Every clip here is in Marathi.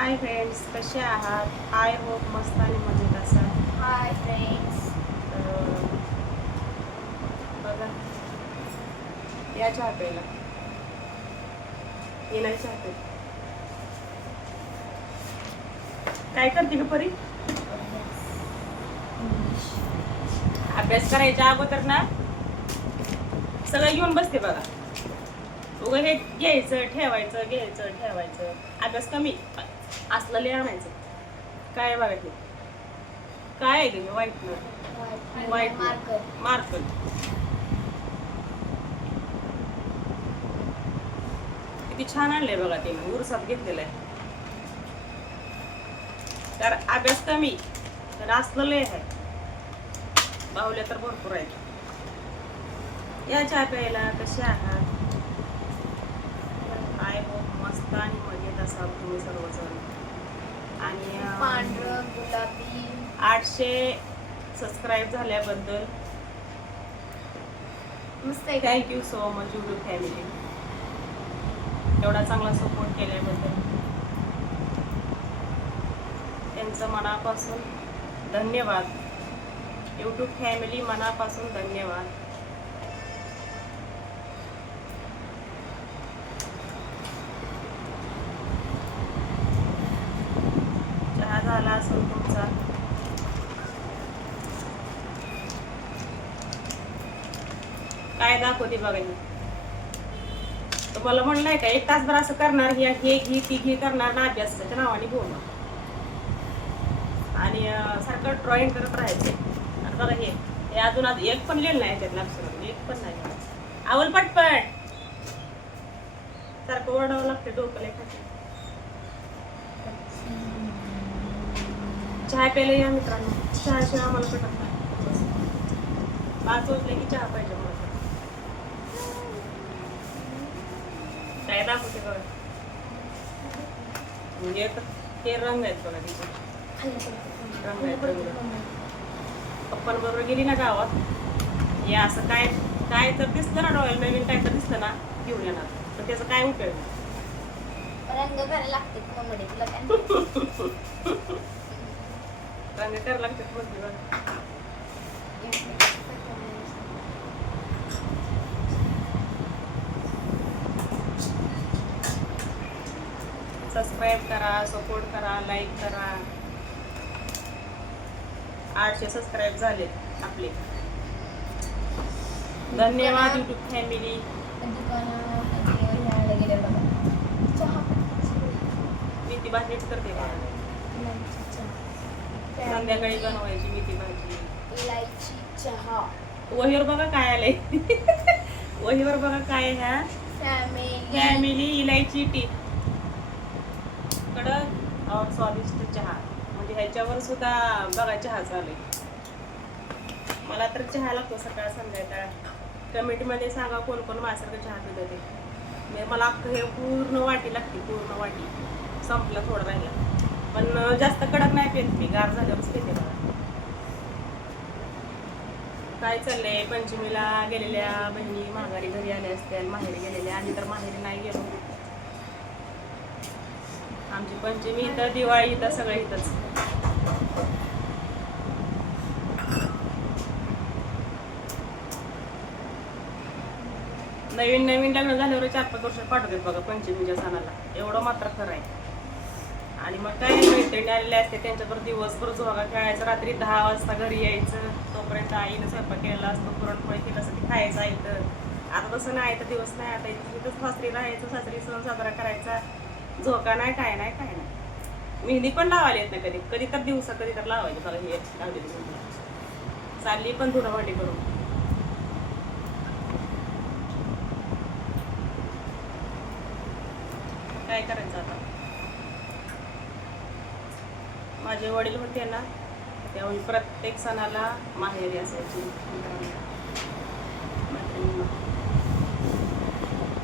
हाय फ्रेंड्स, कसे आहात? आय होप मस्त आणि मजेत असाल. Hi friends. तर बघा, या चहा प्यायला. ये नाही चहा प्यायला. काय करते ग परी? अभ्यास करायच्या अगोदर ना सगळं घेऊन बसते बघा. उगं हे घ्यायचं ठेवायचं. अभ्यास कमी असलं लय आणायचं. काय बघा हे काय आहे ग? वाईट मार्कर. किती छान आणलंय बघा, ते उरसात घेतलेलं आहे. तर अभ्यास कमी तर असलं लय आहे. बाहुल्या तर भरपूर आहेत. या चहा प्यायला. कसे आहात? आय होप मस्त आणि मजेत असाल तुम्ही सर्वजण. आणि पांढरं गुलाबी 800 सबस्क्राईब झाल्याबद्दल मस्त आहे. Thank you so much YouTube family. एवढा चांगला सपोर्ट केल्याबद्दल त्यांचं मनापासून धन्यवाद. यूट्यूब फॅमिली मनापासून धन्यवाद. चहा झाला असेल तुमचा? काय दाखवते बघा ही. तुम्हाला म्हणलंय का 1 तासभर असं करणार, हे घे ती घे करणार ना, अभ्यासाच्या नावाने बोलणार आणि सारखं ड्रॉइंग करत राहायचं. आणि बघा हे अजून एक पण लिहिलं नाही त्यातलं अक्षर, एक पण नाही. आवल पटपट सारखं ओरडावं लागतं, डोकं लय खातं. चहा प्यायला या मित्रांनो. चहाशिवाय आम्हाला पटत नाही. 5 वाजले की चहा पाहिजे मला. काय दाखवते बघा, म्हणजे ते रंग आहेत बघा, तिचे रंग आहेत. पप्पांबरोबर गेली ना गावात, हे असं काय काय तर दिसलं ना डोळ्याला, नवीन काय तर दिसलं ना घेऊन येणार. पण त्याचा काय उपयोग नाही. रंग करायला लागते मम्मी तुला काय रंग करायला लागतात मग बघा. सबस्क्राईब करा, सपोर्ट करा, लाईक करा. 800 सबस्क्राईब झाले आपले. धन्यवाद यूट्यूब फॅमिली. मेथी भाजी करते का? संध्याकाळी बनवायची मेथी भाजी. इलायची चहा. वहीवर बघा काय आलंय. वहीवर बघा काय ह्या फॅमिली इलायची टी कडक और स्वादिष्ट चहा. म्हणजे ह्याच्यावर सुद्धा बघा चहा चालू. मला तर चहा लागतो सकाळ संध्याकाळ. कमेंटमध्ये सांगा कोण कोण माझ्यासारखं चहा पितं ते. म्हणजे मला अख्खं हे पूर्ण वाटी लागते, पूर्ण वाटी. संपला थोडं राहिला, पण जास्त कडक नाही पेत मी, गार झाल्यावरच पेते बघा. काय चाललंय? पंचमीला गेलेल्या बहिणी माघारी घरी आल्या असत्या, माहेरी गेलेल्या. आम्ही तर माहेरी नाही गेलो. आमची पंचमी इथं, दिवाळी इथं, सगळं इथंच. नवीन लग्न झाल्यावर 4-5 वर्ष पाठवतात बघा पंचमीच्या सणाला. एवढं मात्र खरं आहे. आणि मग काय मैत्रिणी आलेले असते, त्यांच्याबरोबर दिवसभर झोगा खेळायचं. रात्री 10 वाजता घरी यायचं. तोपर्यंत आईनं स्वयंपाक केलेला असतो, पुरणपोळी केलं असं ते खायचं इथं. आता तसं नाही, तर दिवस नाही. आता इथंच सासरी राहायचं, सासरी सण साजरा करायचा. झोका नाही, काय नाही. मेहंदी पण लावायला येत नाही कधी तर दिवसा कधी तर लावायची बघा. हे लावलेली मेहंदी चालली पण थोडं भांडी करून. काय करायचं आता? माझे वडील होते ना, त्यावेळी प्रत्येक सणाला माहेरी असायची.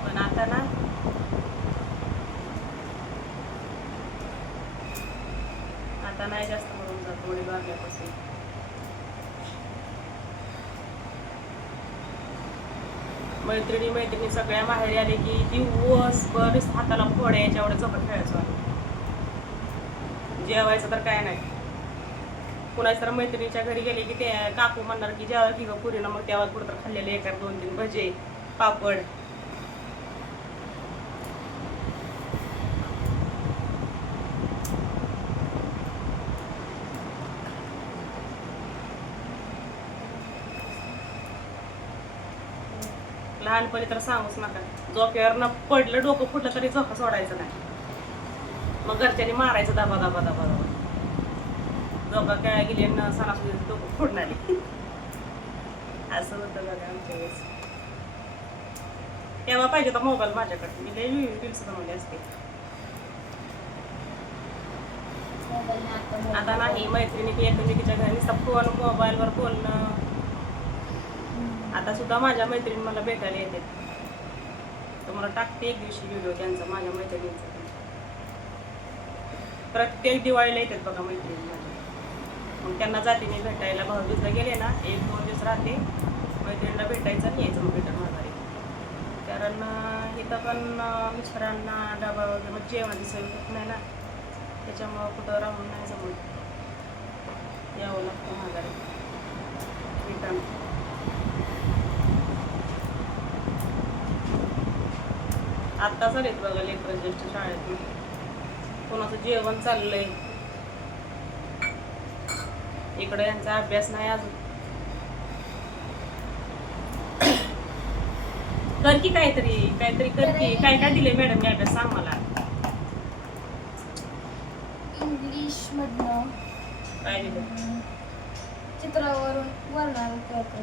पण आता ना, आता नाही जास्त म्हणून जात वडील वारल्यापासून. मैत्रिणी सगळ्या माहेरी आले की दिवसभर हाताला फोड्या याच्या एवढं चपट खेळायचो आम्ही. जेवायचं तर काय नाही. कुणाच्या तर मैत्रिणीच्या घरी गेले की ते काकू म्हणणार की जेवा की गं पुरीनं, मग तेव्हा कुठं तर खाल्लेले एखाद 2-3 भजे पापड. लहानपणी तर सांगूच नका, झोक्यावर पडलं डोकं फुटलं तरी झोका सोडायचं नाही. मग घरच्यांनी मारायचं दाबा दाबा दाबा दाबा. झोका काय गेली आणि सणासुदीचं डोकं फोडणारी. असं होतं बघा आमच्या वेळेस. तेव्हा पाहिजे होता मोबाईल माझ्याकडे, मी लई रील्स बनवले असते. आता नाही, मैत्रिणी की एकमेकीच्या घरी नुसतं फोन मोबाईलवर बोलणं. आता सुद्धा माझ्या मैत्रिणी मला भेटायला येते. तुम्हाला टाकते एक दिवशी व्हिडिओ त्यांचा, माझ्या मैत्रिणींचा. प्रत्येक दिवाळीला येतात बघा मैत्रिणी माझ्या. मग त्यांना जाते मी भेटायला. भाऊबीजला गेले ना 1-2 दिवस राहते, मैत्रिणीला भेटायचं आणि यायचं मग भेटून माघारी. कारण इथं पण मिस्टरांना डबा वगैरे मग जेवणाची सवय होत नाही ना, त्याच्यामुळं कुठं राहून नाही जमत, यावं लागतं माघारी रिटर्न. आत्ता चालेल बघा लेकरं ज्येष्ठ शाळेतून. कोणाचं जेवण चाललंय, इकडे यांचा अभ्यास नाही अजून. कर की काहीतरी काहीतरी कर की. काय काय दिले मॅडमने अभ्यास सांग मला. इंग्लिश मधनं काय दिलं? चित्रावरून वर्णन करतो,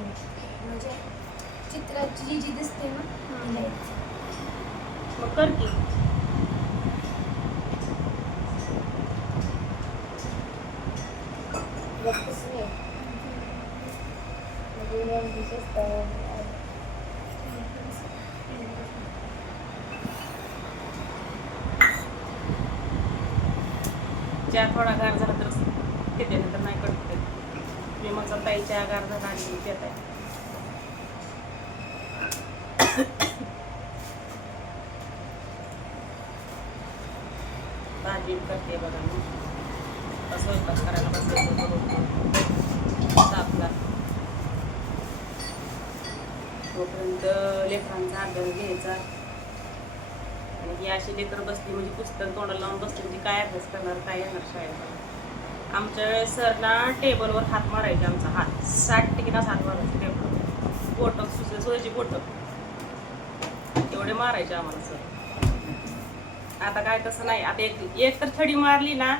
म्हणजे चित्राची जी जी दिसते ना ती लिहायची. मग कर की. चहा थोडा गार झाला तर तिथे, नंतर नाही करते मी. मग ताई चहा गार झाला आणि देत आहे. भाजी करते बघा मी. स्वयंपाक करायला बसायचं तापला तोपर्यंत लेकरांचा अभ्यास घ्यायचा. आणि ही अशी लेकरं बसली म्हणजे पुस्तक तोंडाला लावून बसली म्हणजे काय अभ्यास करणार, काय येणार शाळेत. आमच्या वेळेस सर ना टेबलवर हात मारायचे. आमचा हात 60 टिकीनाच हात मारायचे टेबलवर. बोटं सुजाची बोटं एवढे मारायचे आम्हाला सर. आता काय तसं नाही. आता एक तर छडी मारली ना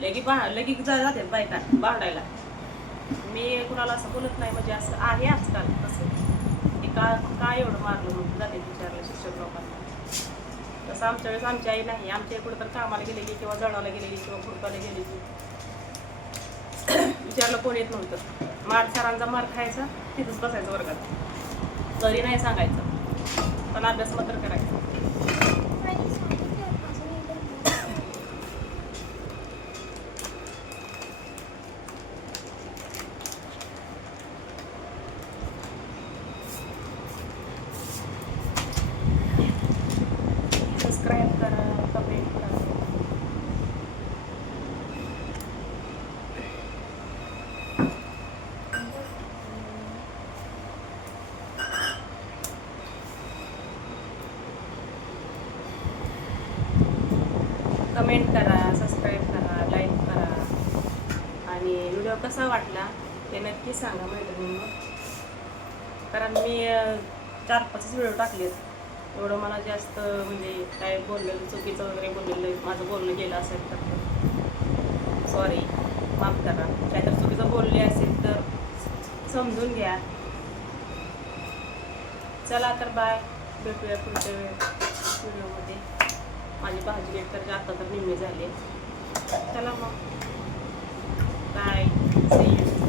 लगी जाते बायका भांडायला. मी कुणाला असं बोलत नाही, म्हणजे असं आहे आजकाल तसं. ते का एवढं मारलं म्हणून जाते विचारलं शिक्षक लोकांना. तसं आमच्या वेळेस आमची आई नाही. आमच्या कुठं तर कामाला गेलेली किंवा जळाला गेलेली किंवा खुरपाला गेलेली विचारलं कोण येत नव्हतं. सरांचा मार खायचा, तिथंच बसायचं वर्गात. तरी नाही सांगायचं, पण अभ्यास मात्र करायचा. सबस्क्राईब करा, कमेंट करा. कमेंट करा, सबस्क्राईब करा, लाईक करा. आणि व्हिडिओ कसा वाटला ते नक्की सांगा मैत्रिणींनो. कारण मी 4-5 व्हिडिओ टाकलेत. एवढं मला जास्त म्हणजे काय बोललेलं चुकीचं वगैरे बोललेलं माझं बोलणं गेलं असेल तर सॉरी, माफ करा. काहीतरी चुकीचं बोलले असेल तर समजून घ्या. चला तर बाय, भेटूया पुढच्या व्हिडिओमध्ये. माझी भाजी लेट तर आता तर निम्मी झाली. चला मग बाय, सी यू.